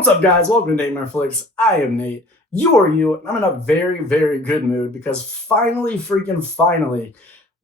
What's up, guys? Welcome to natemareflix. I am Nate. You are you, and I'm in a very, very good mood because finally,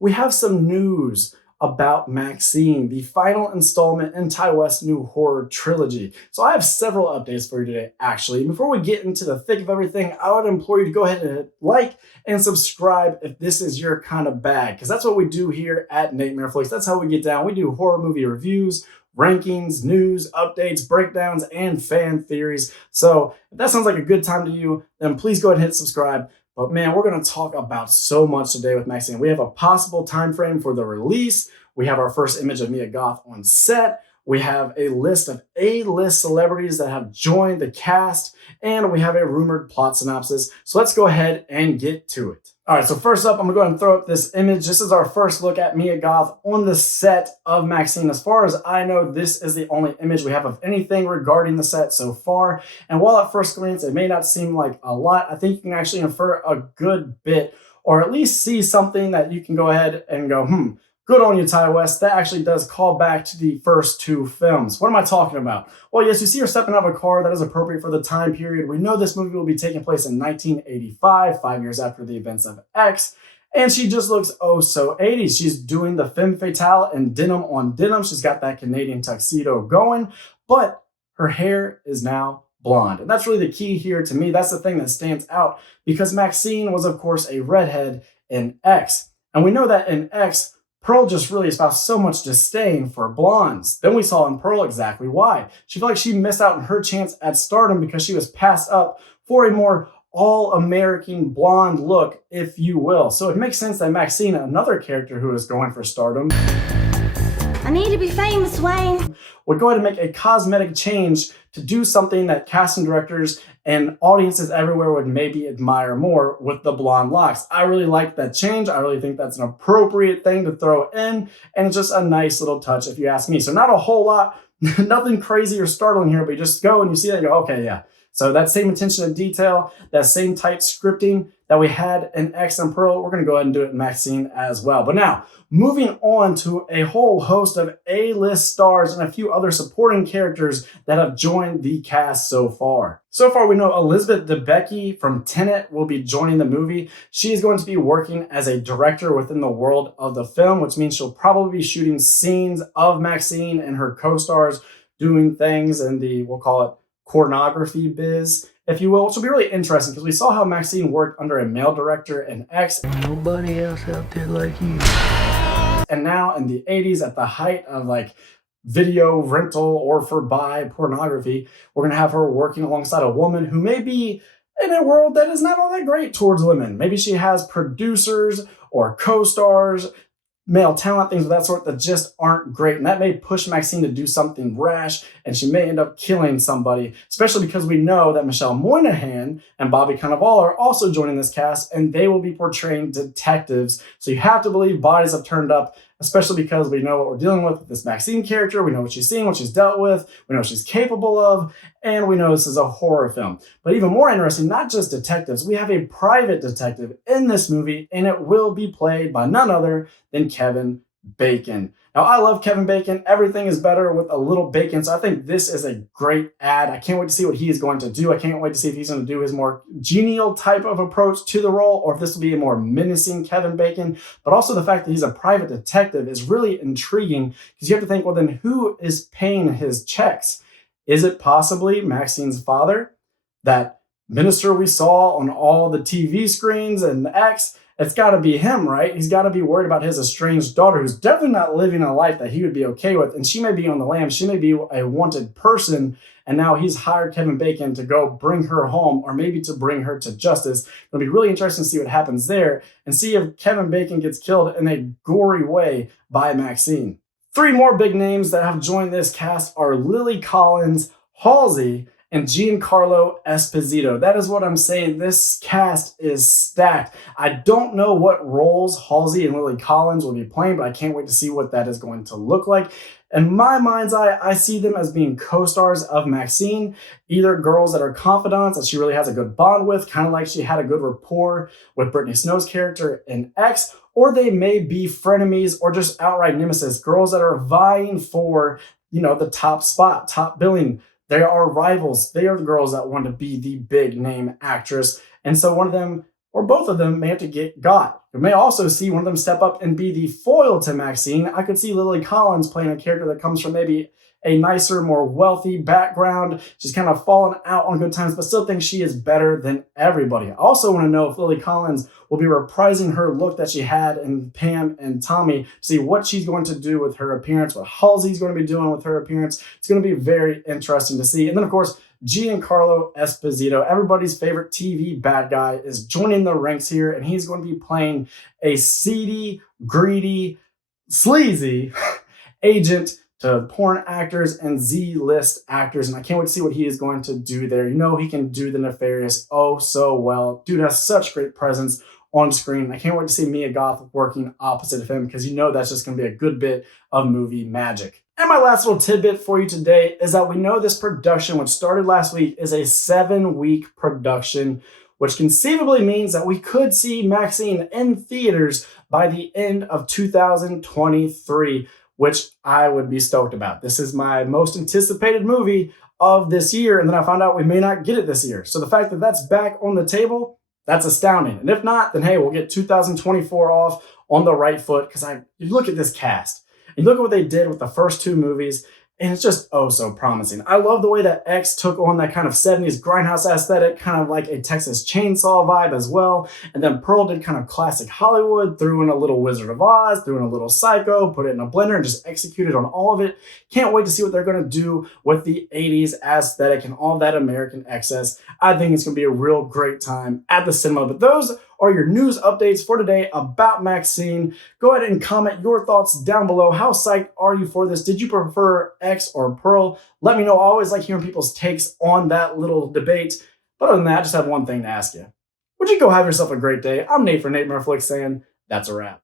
we have some news about Maxxxine, the final installment in Ti West's new horror trilogy. So I have several updates for you today, actually. Before we get into the thick of everything, I would implore you to go ahead and hit like and subscribe if this is your kind of bag, because that's what we do here at natemareflix. That's how we get down. We do horror movie reviews, rankings, news, updates, breakdowns, and fan theories. So if that sounds like a good time to you, then please go ahead and hit subscribe. But man, we're going to talk about so much today with Maxxxine. We have a possible time frame for the release. We have our first image of Goth on set. We have a list of A-list celebrities that have joined the cast, and we have a rumored plot synopsis. So let's go ahead and get to it. All right, so first up, I'm gonna go ahead and throw up this image. This is our first look at Goth on the set of Maxxxine. As far as I know, this is the only image we have of anything regarding the set so far. And while at first glance, it may not seem like a lot, I think you can actually infer a good bit, or at least see something that you can go ahead and go, good on you, Ti West. That actually does call back to the first two films. What am I talking about? Well, yes, you see her stepping out of a car. That is appropriate for the time period. We know this movie will be taking place in 1985, 5 years after the events of X. And she just looks oh so 80s. She's doing the femme fatale in denim on denim. She's got that Canadian tuxedo going, but her hair is now blonde. And that's really the key here to me. That's the thing that stands out, because Maxxxine was, of course, a redhead in X. And we know that in X, Pearl just really espoused so much disdain for blondes. Then we saw in Pearl exactly why. She felt like she missed out on her chance at stardom because she was passed up for a more all-American blonde look, if you will. So it makes sense that Maxxxine, another character who is going for stardom, I need to be famous, Wayne, would go ahead and make a cosmetic change to do something that casting directors and audiences everywhere would maybe admire more with the blonde locks. I really like that change. I really think that's an appropriate thing to throw in, and it's just a nice little touch if you ask me. So not a whole lot, nothing crazy or startling here, but you just go and you see that and go, okay, yeah. So that same attention to detail, that same tight scripting that we had in X and Pearl, we're going to go ahead and do it in Maxxxine as well. But now, moving on to a whole host of A-list stars and a few other supporting characters that have joined the cast so far. So far, we know Elizabeth Debicki from Tenet will be joining the movie. She is going to be working as a director within the world of the film, which means she'll probably be shooting scenes of Maxxxine and her co-stars doing things in the, we'll call it, pornography biz, if you will, which will be really interesting because we saw how Maxxxine worked under a male director in X. Nobody else out there like you. And now in the 80s, at the height of like video rental or for buy pornography, we're going to have her working alongside a woman who may be in a world that is not all that great towards women. Maybe she has producers or co-stars, male talent, things of that sort that just aren't great. And that may push Maxxxine to do something rash, and she may end up killing somebody, especially because we know that Michelle Moynihan and Bobby Cannavale are also joining this cast, and they will be portraying detectives. So you have to believe bodies have turned up, especially because we know what we're dealing with this Maxxxine character. We know what she's seen, what she's dealt with. We know what she's capable of, and we know this is a horror film. But even more interesting, not just detectives, we have a private detective in this movie, and it will be played by none other than Kevin Bacon. Now, I love Kevin Bacon. Everything is better with a little bacon, so I think this is a great ad. I can't wait to see what he is going to do. I can't wait to see if he's going to do his more genial type of approach to the role, or if this will be a more menacing Kevin Bacon. But also the fact that he's a private detective is really intriguing, because you have to think, well, then who is paying his checks? Is it possibly Maxxine's father, that minister we saw on all the TV screens and X? It's got to be him, right? He's got to be worried about his estranged daughter, who's definitely not living a life that he would be okay with. And she may be on the lam. She may be a wanted person. And now he's hired Kevin Bacon to go bring her home, or maybe to bring her to justice. It'll be really interesting to see what happens there and see if Kevin Bacon gets killed in a gory way by Maxxxine. Three more big names that have joined this cast are Lily Collins, Halsey, and Giancarlo Esposito. That is what I'm saying. This cast is stacked. I don't know what roles Halsey and Lily Collins will be playing, but I can't wait to see what that is going to look like. In my mind's eye, I see them as being co-stars of Maxxxine, either girls that are confidants that she really has a good bond with, kind of like she had a good rapport with Brittany Snow's character in X, or they may be frenemies or just outright nemesis, girls that are vying for, the top spot, top billing, They are rivals. They are the girls that want to be the big name actress. And so one of them or both of them may have to get Goth. You may also see one of them step up and be the foil to Maxxxine. I could see Lily Collins playing a character that comes from maybe a nicer, more wealthy background. She's kind of fallen out on good times, but still thinks she is better than everybody. I also want to know if Lily Collins will be reprising her look that she had in Pam and Tommy, to see what she's going to do with her appearance, what Halsey's going to be doing with her appearance. It's going to be very interesting to see. And then, of course, Giancarlo Esposito, everybody's favorite TV bad guy, is joining the ranks here, and he's going to be playing a seedy, greedy, sleazy agent to porn actors and Z-list actors, and I can't wait to see what he is going to do there. You know he can do the nefarious oh so well. Dude has such great presence on screen. I can't wait to see Mia Goth working opposite of him, because you know that's just going to be a good bit of movie magic. And my last little tidbit for you today is that we know this production, which started last week, is a 7-week production, which conceivably means that we could see Maxxxine in theaters by the end of 2023, which I would be stoked about. This is my most anticipated movie of this year, and then I found out we may not get it this year. So the fact that that's back on the table, that's astounding. And if not, then hey, we'll get 2024 off on the right foot, because you look at this cast, and look at what they did with the first 2 movies, and it's just oh so promising. I love the way that X took on that kind of 70s grindhouse aesthetic, kind of like a Texas Chainsaw vibe as well. And then Pearl did kind of classic Hollywood, threw in a little Wizard of Oz, threw in a little Psycho, put it in a blender, and just executed on all of it. Can't wait to see what they're going to do with the 80s aesthetic and all that American excess. I think it's going to be a real great time at the cinema. But those are your news updates for today about Maxxxine. Go ahead and comment your thoughts down below. How psyched are you for this? Did you prefer X or Pearl? Let me know. I always like hearing people's takes on that little debate. But other than that, I just have one thing to ask you. Would you go have yourself a great day? I'm Nate for natemareflix saying that's a wrap.